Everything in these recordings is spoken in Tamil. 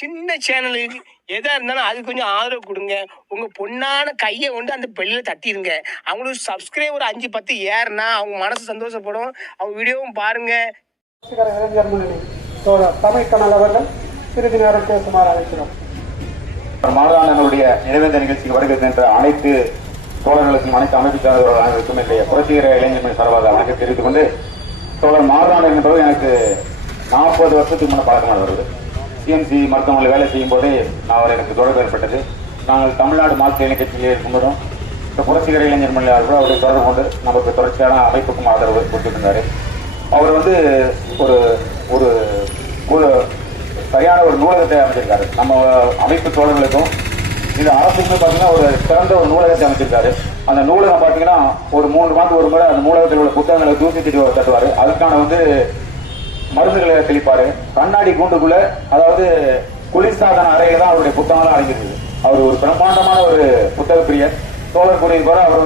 சின்ன சேனலுக்கு எதா இருந்தாலும் அது கொஞ்சம் ஆதரவு கொடுங்க. உங்க பொண்ணான கையை கொண்டு அந்த பெல்லில் தட்டிடுங்க. அவங்களுக்கு சப்ஸ்கிரைபர் 5-10 ஏறுனா அவங்க மனசு சந்தோஷப்படும். அவங்க வீடியோவும் பாருங்க. இளைஞர் முன்னணி தமிழ் கனல் அவர்கள் சிறிது நேரம் பேசுமாறு அழைக்கிறோம். மாதாளனுடைய நினைவேந்த நிகழ்ச்சிக்கு வருகின்ற அனைத்து தோழர்களுக்கும் அனைத்து அமைப்புக்காரர்கள் அனைவருக்கும் என்னுடைய புரட்சிகர இளைஞர் சார்பாக வணக்கம் தெரிவித்துக் கொண்டு, தோழர் மாதாளன் என்பது எனக்கு 40 வருஷத்துக்கு முன்ன பழக்கமாக வருது. சிஎம்சி மருத்துவமனையில் வேலை செய்யும் போதே அவர் எனக்கு தொடர்பு ஏற்பட்டது. நாங்கள் தமிழ்நாடு மார்க்சிய இளைஞர் கட்சியில் இருக்கும்போதும் இந்த புரட்சிகர இளைஞர் மொழி அவருடைய தொடர்பு கொண்டு நமக்கு தொடர்ச்சியான அமைப்புக்கும் ஆதரவு கொடுத்துருந்தாரு. அவர் ஒரு சரியான ஒரு நூலகத்தை அமைச்சிருக்காரு. நம்ம அமைப்பு தோழர்களுக்கும் இது அரசுக்குமே பார்த்தீங்கன்னா ஒரு சிறந்த ஒரு நூலகத்தை அமைச்சிருக்காரு. அந்த நூலகம் பார்த்தீங்கன்னா ஒரு 3 மாதத்துக்கு ஒரு முறை அந்த நூலகத்தில் உள்ள புத்தகங்களை தூசி தட்டுவார். அதுக்கான மருந்துகளை தெளிப்பாரு. கண்ணாடி கூண்டுக்குள்ள, அதாவது குளிர்சாதன அறையில தான் அவருடைய புத்தகங்கள்லாம் அடங்கிருக்கு. அவர் ஒரு பிரம்மாண்டமான ஒரு புத்தக பிரியர். தோழர் கூறிய போல அவர்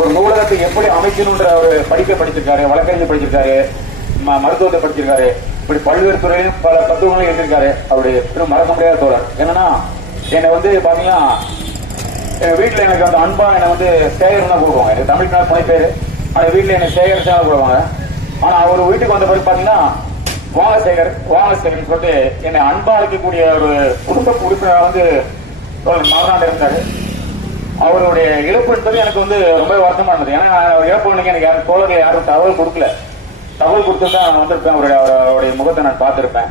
ஒரு நூலகத்தை எப்படி அமைக்கணும்ன்ற ஒரு படிச்சிருக்காரு, வழக்கறிஞர் படிச்சிருக்காரு, மருத்துவத்தை படிச்சிருக்காரு. இப்படி பல்வேறு துறையிலும் பல தத்துவங்களும் எழுதியிருக்காரு. அவருடைய மறக்க முடியாத தோழர். என்னன்னா, என்னை பாத்தீங்கன்னா எங்க வீட்டுல எனக்கு அன்பா என்னை சேகர்னா கூடுவாங்க. எனக்கு தமிழ்நாடு துணை பேரு. ஆனா வீட்டுல என்னை சேகர் சேவை கூடுவாங்க. ஆனா அவர் வீட்டுக்கு வந்த பிறகு பாத்தீங்கன்னா வாகசேகர் சொல்லிட்டு என்னை அன்பா இருக்கக்கூடிய ஒரு குடும்ப உறுப்பினர் தோழர் மாவனாண்டு இருந்தாரு. அவருடைய இழப்பு என்பது எனக்கு ரொம்ப வருத்தமா இருந்தது. ஏன்னா இழப்பு எனக்கு யாரும் தோழர்கள் யாரும் தகவல் கொடுக்கல. தகவல் கொடுத்துதான் நான் வந்திருப்பேன். அவருடைய முகத்தை நான் பார்த்திருப்பேன்.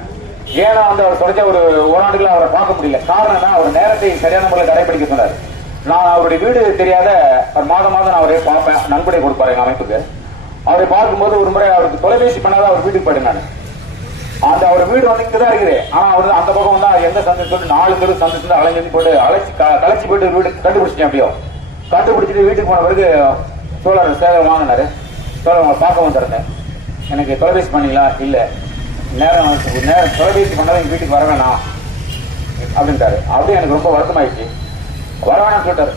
ஏன்னா அவர் தொடர்ச்சி ஒரு ஓராண்டுகள் அவரை பார்க்க முடியல. காரணம் தான் அவர் நேரத்தை சரியான முறையில் கடைபிடிக்க சொன்னார். நான் அவருடைய வீடு தெரியாத மாதம் நான் அவரை பார்ப்பேன். நன்கொடை கொடுப்பாரு எங்க அமைப்புக்கு. அவரை பார்க்கும்போது ஒரு முறை அவருக்கு தொலைபேசி பண்ணாத அவர் வீட்டுக்கு போயிட்டு நான் அவர் வீடு இங்கதான் இருக்கிறேன். ஆனா அவர் அந்த பக்கம் தான் எந்த சந்தேகம் சொல்லி 4 பேரும் சந்திச்சு அலைஞ்சு போட்டு கலைச்சி போயிட்டு வீடு கண்டுபிடிச்சிட்டேன். அப்படியோ கண்டுபிடிச்சிட்டு வீட்டுக்கு போன பிறகு தோழர் சேவை வாங்கினாரு. தோழர் உங்களை பார்க்க வந்திருந்தேன். எனக்கு தொலைபேசி பண்ணீங்களா? இல்ல, நேரம் தொலைபேசி பண்ணாலும் எங்க வீட்டுக்கு வர வேணாம் அப்படின்ட்டாரு. அப்படியே எனக்கு ரொம்ப வருத்தமாயிடுச்சு. வர வேணாம்னு சொல்லிட்டாரு.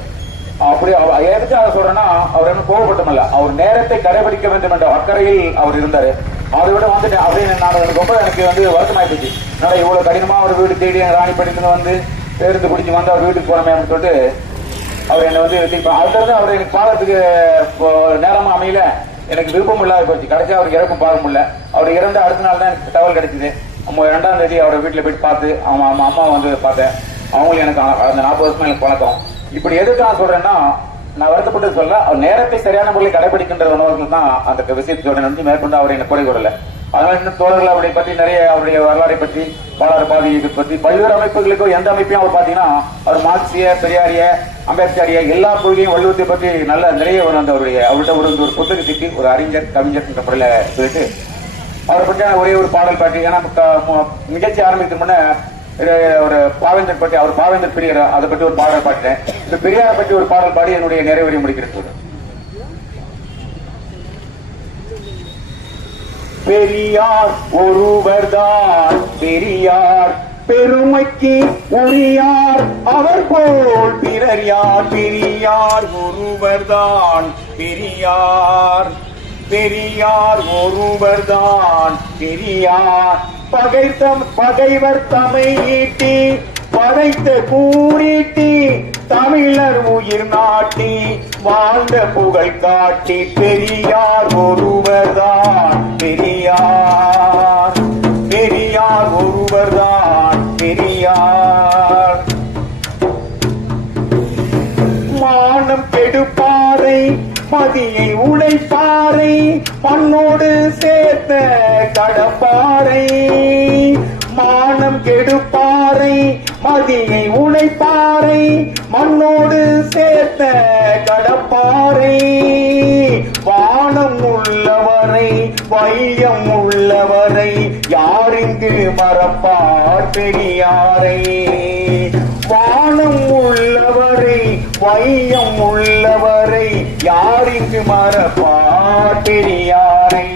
அப்படி எதுக்கு அதை சொல்றேன்னா, அவர் என்ன கோவப்பட்டமில்ல, அவர் நேரத்தை கடைபிடிக்க வேண்டும் என்ற அக்கறையில் அவர் இருந்தாரு. அதை விட அப்படின்னு எனக்கு ரொம்ப வருத்தமாயிடுச்சு. அதனால இவ்வளவு கடினமா அவர் வீடு தேடி ராணிப்பேட்டையில பேருந்து பிடிச்சி அவர் வீட்டுக்கு போனமே அப்படின்னு சொல்லிட்டு அவர் என்னை அதுல இருந்து அவர் எனக்கு பார்க்கறதுக்கு நேரமா அமையல. எனக்கு விருப்பம் இல்லாத போச்சு. கடைசியா அவருக்கு இறப்பு பார்க்க முடியல. அவர் இறந்த அடுத்த நாள் தான் எனக்கு தகவல் கிடைச்சது. 2ஆம் தேதி அவரை வீட்டுல போயிட்டு பார்த்து அம்மா பார்த்தேன். அவங்களும் எனக்கு அந்த 40 வருஷமா எனக்கு பழக்கம். இப்படி எதுக்கு நான் சொல்றேன்னா, நான் வருத்தப்பட்டு சொல்ல, அவர் நேரத்தை சரியான முறையில் கடைபிடிக்கின்ற உணவுகள் தான் அந்த விஷயத்தை சொல்றேன். மேற்கொண்டு அவர் என்ன குறை கூறல. அதனால இன்னும் தோழர்கள் அவரை பற்றி நிறைய அவருடைய வரலாறை பற்றி பாலாறு பாதியை பற்றி பல்வேறு அமைப்புகளுக்கும் எந்த அமைப்பையும் அவர் பாத்தீங்கன்னா அவர் மார்க்சிய, பெரியாரிய, அம்பேத்கரிய எல்லா கொள்கையும் வள்ளுவத்தை பற்றி நிறைய அவர்கிட்ட ஒரு புத்தகத்துக்கு ஒரு அறிஞர் கவிஞர் என்ற முறையில சொல்லிட்டு அவரை பற்றியான ஒரே ஒரு பாடல் பாட்டி. ஏன்னா நிகழ்ச்சி ஆரம்பிக்கும் முன்ன ஒரு பாவேந்தர் பற்றி, அவர் பாவேந்தர் பெரியார், அதை பற்றி ஒரு பாடல் பாடினேன். இந்த பெரியாரை பற்றி ஒரு பாடல் பாடி என்னுடைய நிறைவேறி முடிக்கிறது. பெரியார் ஒருவர்தான் பெரியார், பெருமைக்கு உரியார், அவர் போல் பிறர் யார். பெரியார் ஒருவர்தான் பெரியார், பெரியார் ஒருவர்தான் பெரியார், பகைவர் தமை ஈட்டி படைத்த கூறிட்டி, தமிழர் உயிர் நாட்டி வாழ்ந்த புகழ் காட்டி. பெரியார் ஒருவர்தான் பெரியார், பெரியார் ஒருவர்தான் பெரியார். மானம் கெடுப்பாரை மதியை உழைப்பாரை, மண்ணோடு சேர்த்த கடப்பாரை. மானம் கெடுப்பாரை மதியை உழைப்பாரை, மண்ணோடு சேர்த்த கடப்பாரை. வானம் உள்ளவரை வையம் உள்ளவரை, யாரிங்கு மறப்பார் பெரியாரை. வானம் உள்ளவரை வையம் உள்ளவரை, யாரிங்கு மறப்பார் பெரியாரை.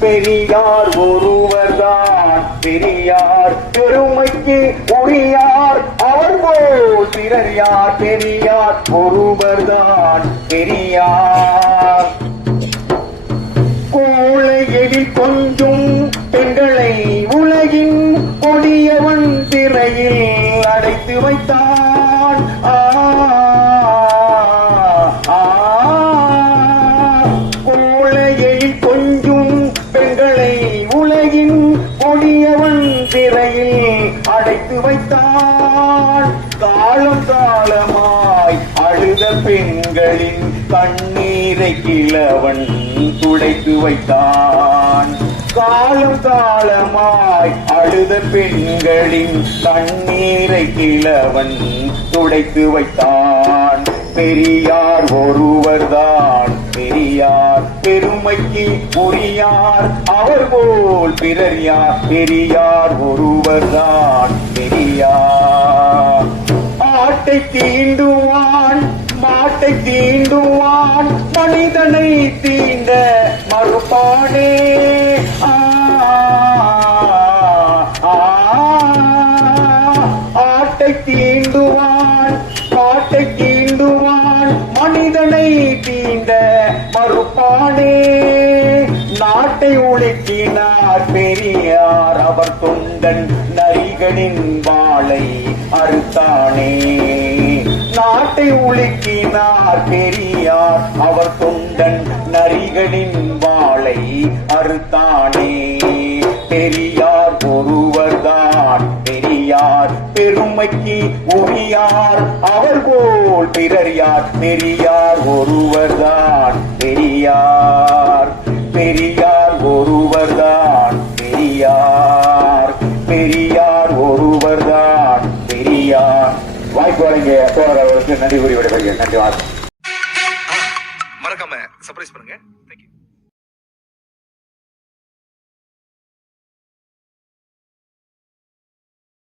பெரியார் ஒருவர்தான் பெரியார், பெருமைக்கு உரியார், அவர் போல் பிறர் யார். பெரியார் ஒருவர்தான் பெரியார். கோழையெழில் கொஞ்சும் பெண்களை உலகின் கொடியவன் திரை வைத்தான். காலம் காலமாய் அழுத பெண்களின் கண்ணீரை கிழவன் துடைத்து வைத்தான். காலம் காலமாய் அழுத பெண்களின் கண்ணீரை கிழவன் துடைத்து வைத்தான். பெரியார் ஒருவர்தான் பெரியார், பெருமைக்கு உரியார், அவர் போல் பிறர் யார். பெரியார் ஒருவர்தான் பெரியார். ஆட்டை தீண்டுவான் மாட்டை தீண்டுவான், மனிதனை தீண்ட மறுப்பானே. ஆட்டை தீண்டுவான் மாட்டை தீண்டுவான், மனிதனை தீண்ட மறுப்பானே. நாட்டை உலுக்கினார் பெரியார், அவர் தொண்டன் நரிகளின் வாளை அறுத்தானே. நாட்டை உலுக்கினார் பெரியார், அவர் தொண்டன் நரிகளின் வாளை அறுத்தானே. பெரியார் ஒருவர்தான் பெரியார், பெருமைக்கு உரியார், அவர் போல் பிறர் யார். பெரியார் ஒருவர்தான் பெரியார், பெரியார் ஒருவர்தான் பெரியார், பெரியார் ஒருவர்தான் பெரியார். வாய்ப்பு வழங்கிய தோழர் அவர்களுக்கு நன்றி கூறி விடைபெறுகிறேன். நன்றி. மறக்காம சர்ப்ரைஸ் பண்ணுங்க. தேங்க்யூ.